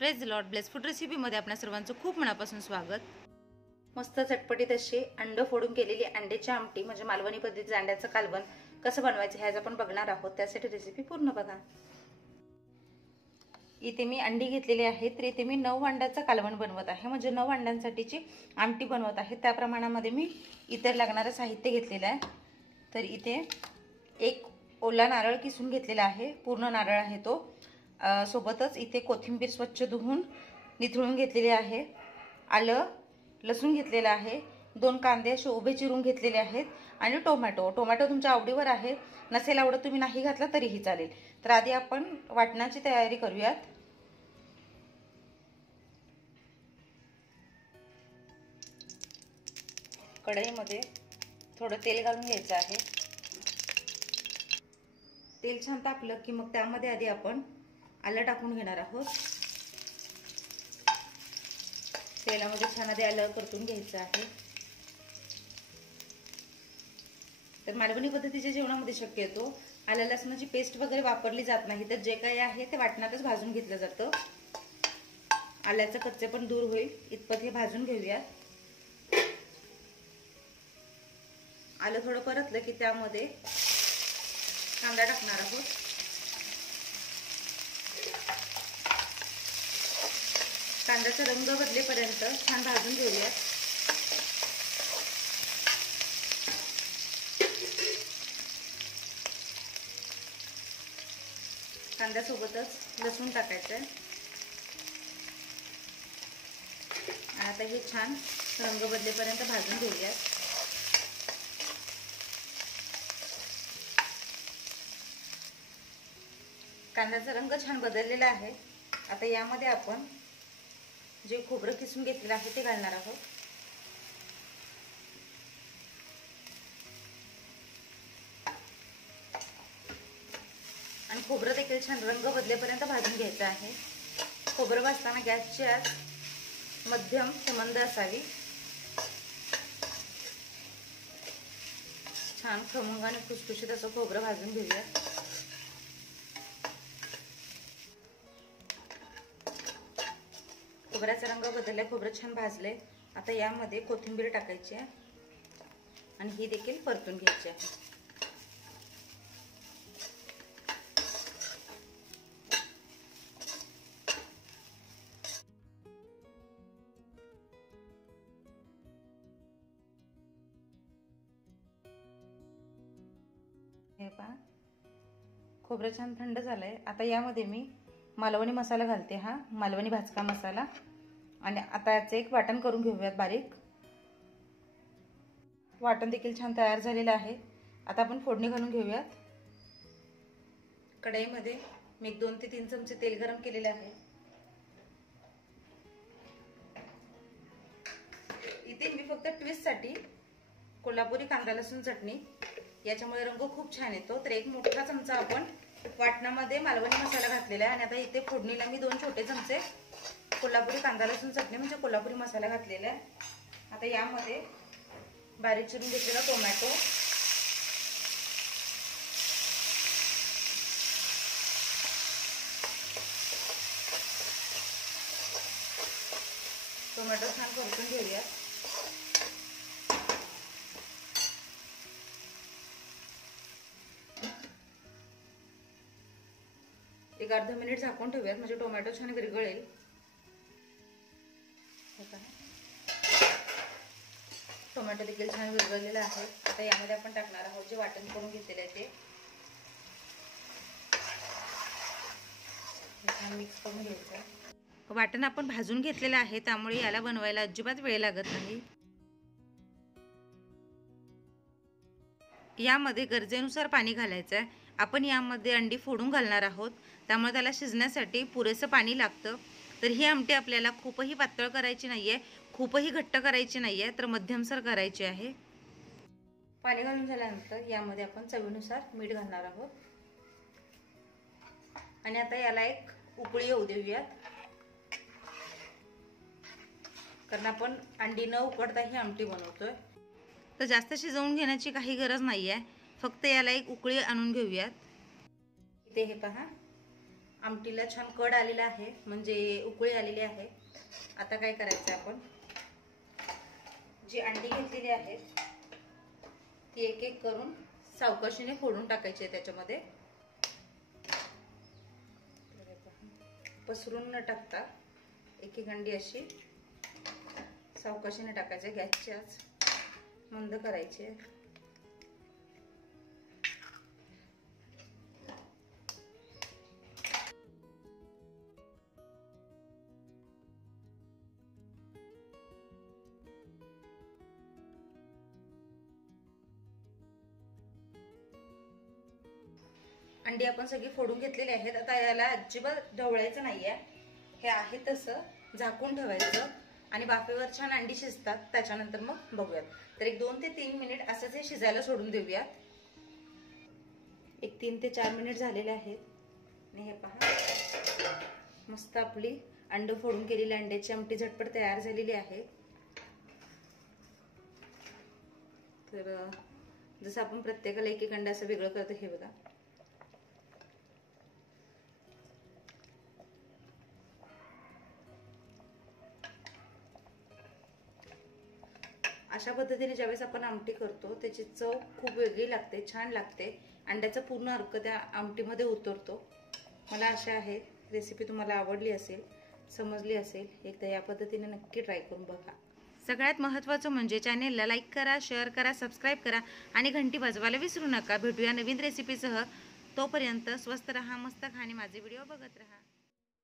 Praise the lord. Bless food रेसिपीमध्ये आपल्या सर्वांचं खूप मनापासून स्वागत. मस्त चटपटीत अशी अंड फोडून केलेली अंड्याची आमटी म्हणजे मालवणी पद्धतीचं अंड्याचं कालवण कसं बनवायचं हे आज आपण बघणार आहोत. त्यासाठी रेसिपी पूर्ण बघा. इथे मी अंडी घेतलेली आहेत, तर इथे मी 9 अंड्याचं कालवण बनवत आहे, म्हणजे 9 अंड्यांसाठीची आमटी बनवत आहे. त्या प्रमाणामध्ये मी इतर लागणारं साहित्य घेतलेलं आहे. तर इथे एक ओला नारळ किसून घेतलेला आहे, पूर्ण नारळ आहे तो. सोबतच इथे कोथिंबीर स्वच्छ धुवून निथळून घेतलेली आहे. आलं लसूण घेतलेलं आहे. 2 कांदे असे उभे चिरून घेतलेले आहेत आणि टोमॅटो तुमच्या आवडीवर आहे. नसेल आवडत तुम्ही नाही घातला तरीही चालेल. तर आधी आपण वाटणाची तयारी करूयात. कढईमध्ये थोडं तेल घालून घ्यायचं आहे. तेल छान तापलं की मग त्यामध्ये आधी आपण आलं टाकून घेणार आहोत. तेलामध्ये छान आधी आलं परतून घ्यायचं आहे. तर मालवणी पद्धतीच्या जेवणामध्ये शक्यतो आलं लसणाची पेस्ट वगैरे वापरली जात नाही, तर जे काही आहे ते वाटणातच भाजून घेतलं जातं. आल्याचं कच्चे पण दूर होईल इतपत हे भाजून घेऊया. आलं थोडं परतलं की त्यामध्ये कांदा टाकणार आहोत. कांद्याचा रंग बदलेपर्यंत छान भाजून घेऊया. कांद्यासोबतच लसूण टाकायचं आहे. आता हे छान रंग बदलेपर्यंत भाजून घेऊया. कांद्याचा रंग छान बदललेला आहे. आता यामध्ये आपण जे खोबरं किसून घेतलेलं आहे ते घालणार आहोत. आणि खोबरं देखील छान रंग बदलेपर्यंत भाजून घ्यायचं आहे. खोबरं भाजताना गॅसची आच मध्यम ते मंद असावी. छान खमंग आणि खुसखुशीत असं खोबरं भाजून घेऊया. खोबऱ्याचा रंग बदललाय, खोबरं छान भाजले. आता यामध्ये कोथिंबीर टाकायची आहे आणि ही देखील परतून घ्यायची आहे. हे पहा खोबरं छान थंड झालंय. आता यामध्ये मी मालवणी मसाला घालते, हा मालवणी भाजका मसाला. आणि आता याचं एक वाटण करून घेऊयात बारीक. वाटण देखील छान तयार झालेलं आहे. आता आपण फोडणी घालून घेऊयात. कढईमध्ये मी 2 ते 3 चमचे तेल गरम केलेले आहे. इथे मी फक्त ट्विस्टसाठी कोल्हापुरी कांदा लसूण चटणी, याच्यामुळे रंग खूप छान येतो, तर 1 मोठा चमचा आपण वाटणामध्ये मालवणी मसाला घातलेला आहे. आणि आता इथे फोडणीला मी 2 छोटे चमचे कोल्हापुरी कांदा लसूण चटणी म्हणजे कोल्हापुरी मसाला घातलेला आहे. आता यामध्ये बारीक चिरून घेतलेला टोमॅटो, छान परतून घेऊया. एक अर्धा मिनिट झाकून ठेवूयात म्हणजे टोमॅटो छान विरघळेल. टोमॅटो देखील छान विरघळलेला आहे. आता यामध्ये आपण टाकणार आहोत जे वाटण करून घेतलेले आहे ते. छान मिक्स करून घ्यायचं. वाटण आपण भाजून घेतलेलं आहे, त्यामुळे याला बनवायला अजिबात वेळ लागत नाही. यामध्ये गरजेनुसार पाणी घालायचं आहे. आपण यामध्ये अंडी फोडून घालणार आहोत, त्यामुळे त्याला शिजण्यासाठी पुरेसं पाणी लागतं. तर ही आमटी आपल्याला खूपही पातळ करायची नाहीये, खूपही घट्ट करायची नाहीये, तर मध्यमसर करायची आहे. पाणी घालून झाल्यानंतर यामध्ये आपण चवीनुसार मीठ घालणार आहोत. आणि आता याला एक उकळी येऊ देऊयात, कारण आपण अंडी न उकडता ही आमटी बनवतोय. तर जास्त शिजवून घेण्याची काही गरज नाहीये, फक्त याला एक उकळी आणून घेऊयात. इथे हे पहा आमटीला छान कड आलेला आहे, म्हणजे उकळी आलेली आहे. आता काय करायचं, आपण जी अंडी घेतलेली आहे ती एक एक करून सावकाशीने फोडून टाकायची आहे त्याच्यामध्ये. पसरून न टाकता एक एक अंडी अशी सावकाशीने टाकायची. गॅसची आच मंद करायची. अंडी आपण सगळी फोडून घेतलेली आहेत. आता याला अजिबात ढवळायचं नाहीये, हे आहे तसं झाकून ठेवायचं आणि वाफेवर छान अंडी शिजतात. त्याच्यानंतर मग बघूयात. तर एक 2 ते 3 मिनिट असंच हे शिजायला सोडून देऊयात. एक 3 ते 4 मिनिट झालेले आहेत आणि हे पहा, मस्त आपली अंड फोडून केलेली अंड्याची आमटी झटपट तयार झालेली आहे. तर जसं आपण प्रत्येकाला एक एक अंडा असं वेगळं करतो, हे बघा. अशा पद्धतीने ज्यावेळेस आपण आमटी करतो त्याची चव खूप वेगळी लागते, छान लागते. अंड्याचा पूर्ण अर्क त्या आमटीमध्ये उतरतो. मला आशा आहे रेसिपी तुम्हाला आवडली असेल, समजली असेल. एकदा या पद्धतीने नक्की ट्राय करून बघा. सगळ्यात महत्त्वाचं म्हणजे चॅनेलला लाईक करा, शेअर करा, सबस्क्राईब करा आणि घंटी वाजवायला विसरू नका. भेटूया नवीन रेसिपीसह. तोपर्यंत स्वस्त रहा, मस्त खा आणि माझे व्हिडिओ बघत रहा.